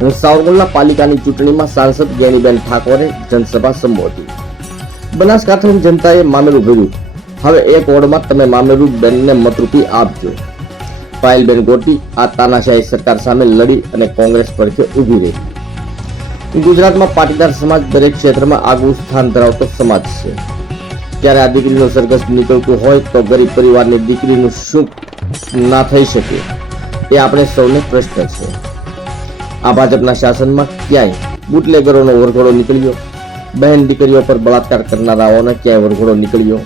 અને સાવરકુંડલા પાલિકાની ચૂંટણીમાં સાંસદ ગેનીબેન ઠાકોરે જનસભા સંબોધી. બનાસકાંઠાની જનતાએ મામેરું ભર્યું હવે એક વોર્ડમાં તમે મામેરું બેનને મતરૂપી આપજો. પાયલબેન ગોટી આ તાનાશાહી સરકાર સામે લડી અને કોંગ્રેસ પરખે ઊભી રહી. ગુજરાતમાં પાટીદાર સમાજ દરેક ક્ષેત્રમાં આગવું સ્થાન ધરાવતો સમાજ છે. ત્યારે આ દીકરીનો સરઘસ નીકળતું હોય તો ગરીબ પરિવારની દીકરીનું શું ના થઈ શકે. એ આપણે સૌને પ્રશ્ન છે. આ ભાજપના શાસનમાં ક્યાંય બુટલેગરોનો વરઘોડો નીકળ્યો? બહેન દીકરીઓ પર બળાત્કાર કરનારાઓનો ક્યાંય વરઘોડો નીકળ્યો?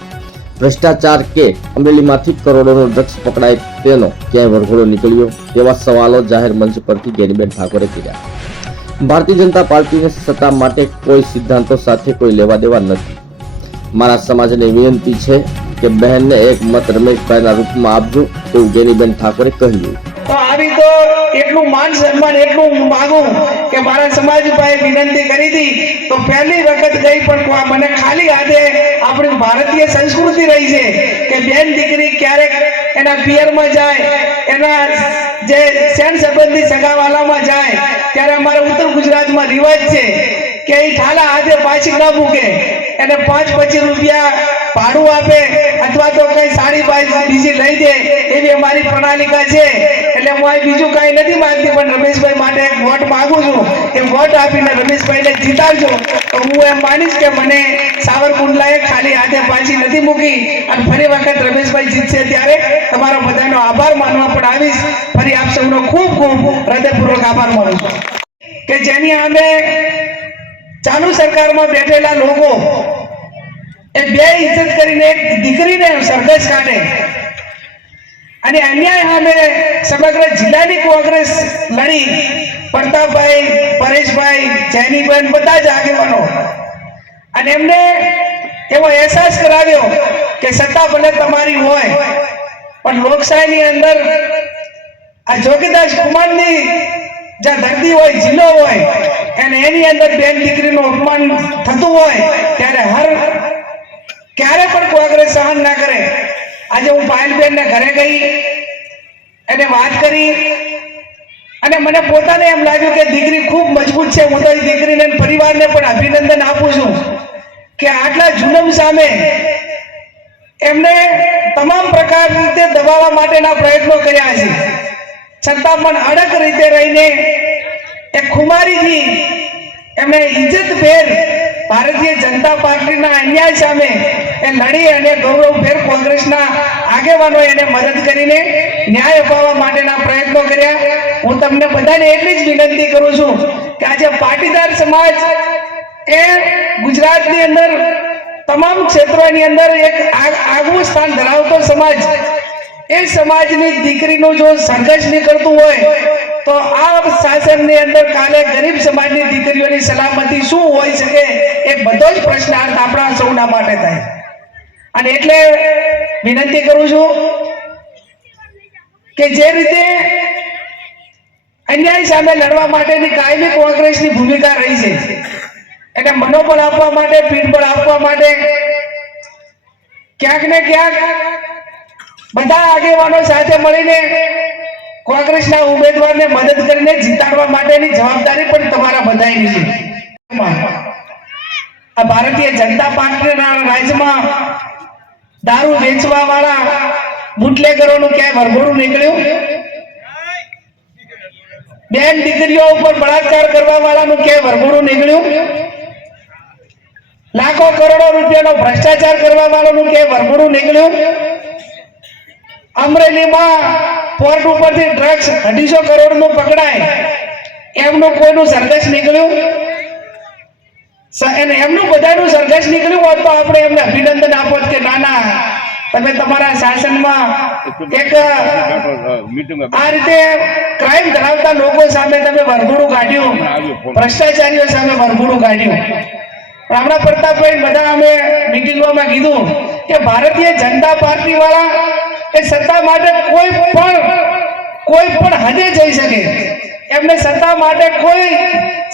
ભ્રષ્ટાચાર કે અમરેલીમાંથી કરોડોનો ડ્રગ્સ પકડાય તેનો ક્યાંય વરઘોડો નીકળ્યો? એવા સવાલો જાહેર મંચ પરથી ગેનીબેન ઠાકોરે કર્યા. ભારતીય જનતા પાર્ટીને સત્તા માટે કોઈ સિદ્ધાંતો સાથે કોઈ લેવા દેવા નથી. મારા સમાજને વિનંતી છે કે બહેનને એક મત રમેશભાઈના રૂપમાં આપજો, એવું ગેનીબેન ઠાકોરે કહ્યું. આવી તો એટલું માન સન્માન, એટલું માગું કે મારા સમાજ વિનંતી કરી હતી. તો પહેલી વખત ગઈ પણ મને ખાલી હાથે આપણી ભારતીય સંસ્કૃતિ રહી છે કે બેન દીકરી ક્યારેક એના પિયરમાં જાય, એના જે સેન સંબંધી સગાવાલામાં જાય, ત્યારે અમારા ઉત્તર ગુજરાતમાં રિવાજ છે કે એ ઠાલા હાથે પાછી ન મૂકે. એને પાંચ પચીસ રૂપિયા ભાડું આપે અથવા તો કઈ સાડી બાઈ બીજી લઈ દે એવી અમારી પ્રણાલિકા છે. હું બીજું કઈ નથી માંગતી પણ રમેશભાઈ માટે એક વોટ માંગુ છું. એ વોટ આપીને રમેશભાઈને જીતાડજો. તો હું એમ માનીશ કે મને સાવરકુંડલાએ ખાલી હાથે પાછી નથી મૂકી અને ફરી વખત રમેશભાઈ જીતશે ત્યારે તમારો બધાનો આભાર માનવા પણ આવીશ. ફરી આપ સૌનો ખૂબ ખૂબ હૃદયપૂર્વક આભાર માનું છું. કે જેની અમે ચાલુ સરકારમાં બેઠેલા લોકો એ બે ઇજ્જત કરીને એક દીકરીને સરઘસ કાઢે. અને અન્યાય સામે સમગ્ર જિલ્લાની કોંગ્રેસ લડી. પ્રતાપભાઈ, પરેશભાઈ જૈનીબેન બધા જ આગેવાનો. અને એમને એવો અહેસાસ કરાવ્યો કે સત્તા ભલે તમારી હોય, પણ લોકશાહીની અંદર આ જોગીદાસ કુમારની જ્યાં દર્દી હોય, જિલ્લો હોય, અને એની અંદર બેન દીકરીનું અપમાન થતું હોય, ત્યારે હર ક્યારે પણ કોંગ્રેસ સહન ના કરે આજે હું પાયલબેન ને ઘરે ગઈ, એને વાત કરી અને મને પોતાને એમ લાગ્યું કે દીકરી ખૂબ મજબૂત છે, હું તો એ દીકરીને પરિવારને પણ અભિનંદન આપું છું કે આટલા જુલમ સામે એમને તમામ પ્રકાર રીતે દબાવવા માટેના પ્રયત્નો કર્યા છે. છતાં પણ અડગ રીતે રહીને એ ખુમારીથી એમણે ઇજ્જતભેર ભારતીય જનતા પાર્ટીના અન્યાય સામે એ લડી અને ગૌરવભેર કોંગ્રેસના આગેવાનો એને મદદ કરીને ન્યાય અપાવવા માટેના પ્રયત્નો કર્યા. હું તમને બધાને એટલી જ વિનંતી કરું છું કે આજે પાટીદાર સમાજ એ ગુજરાતની અંદર તમામ ક્ષેત્રોની અંદર એક આગ- આગવું સ્થાન ધરાવતો સમાજ. એ સમાજની દીકરીનું જો સંઘર્ષ નીકળતું હોય, તો આ શાસનની અંદર કાલે ગરીબ સમાજની દીકરીઓની સલામતી શું હોઈ શકે એ બધો જ પ્રશ્નાર્થ આપણા સૌના માટે થાય. અને એટલે વિનંતી કરું છું કે જે રીતે અન્યાય સામે લડવા માટેની કાયમી કોંગ્રેસની ભૂમિકા રહી છે, એને મનોબળ આપવા માટે, પીઠબળ આપવા માટે ક્યાંક ને ક્યાંક બધા આગેવાનો સાથે મળીને કોંગ્રેસના ઉમેદવારને મદદ કરીને જીતાડવા માટેની જવાબદારી પણ તમારા બધાની છે. આ ભારતીય જનતા પાર્ટીના રાજ્યમાં દારૂ વેચવા વાળા બુટલેગરોનું ક્યાંય વરઘોડું નીકળ્યું? બેન દીકરીઓ ઉપર બળાત્કાર કરવા વાળાનું ક્યાંય વરઘોડું નીકળ્યું? લાખો કરોડો રૂપિયાનો ભ્રષ્ટાચાર કરવા વાળાનું ક્યાંય વરઘોડું નીકળ્યું? અમરેલીમાં પોર્ટ ઉપરથી ડ્રગ્સ અઢીસો કરોડનું પકડાય. એમનું કોઈનું સરઘસ નીકળ્યું? અને એમનું બધાનું સરઘસ નીકળ્યું હોત તો આપણે એમને અભિનંદન આપોત કે ના તમે તમારા શાસનમાં એક આ રીતે ક્રાઇમ ધરાવતા લોકો સામે તમે વરઘોડું કાઢ્યું. ભ્રષ્ટાચારીઓ સામે વરઘોડું કાઢ્યું. રામણા પ્રતાપભાઈ બધા અમે મિટિંગોમાં કીધું કે ભારતીય જનતા પાર્ટી વાળા એ સત્તા માટે કોઈ પણ કોઈ પણ હદે જઈ શકે. એમને સત્તા માટે કોઈ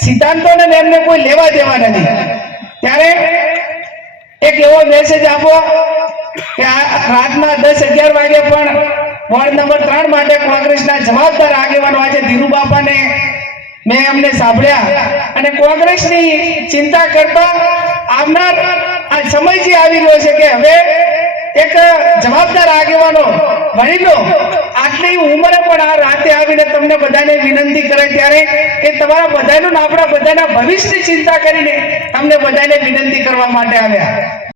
સિદ્ધાંતોને ને એમને કોઈ લેવા દેવા નથી. ત્યારે એક એવો મેસેજ આપો કે રાતના દસ અગિયાર વાગે પણ વોર્ડ નંબર ત્રણ માટે કોંગ્રેસના જવાબદાર આગેવાનો આજે ધીરુબાપાને મેં અમને સાંભળ્યા. અને કોંગ્રેસની ચિંતા કરતા આવનાર આ સમય જે આવી રહ્યો છે કે હવે એક જવાબદાર આગેવાનો વડીલો આટલી ઉંમરે પણ આ રાતે આવીને તમને બધાને વિનંતી કરે ત્યારે એ તમારા બધાનું આપણા બધાના ભવિષ્યની ચિંતા કરીને તમને બધાને વિનંતી કરવા માટે આવ્યા.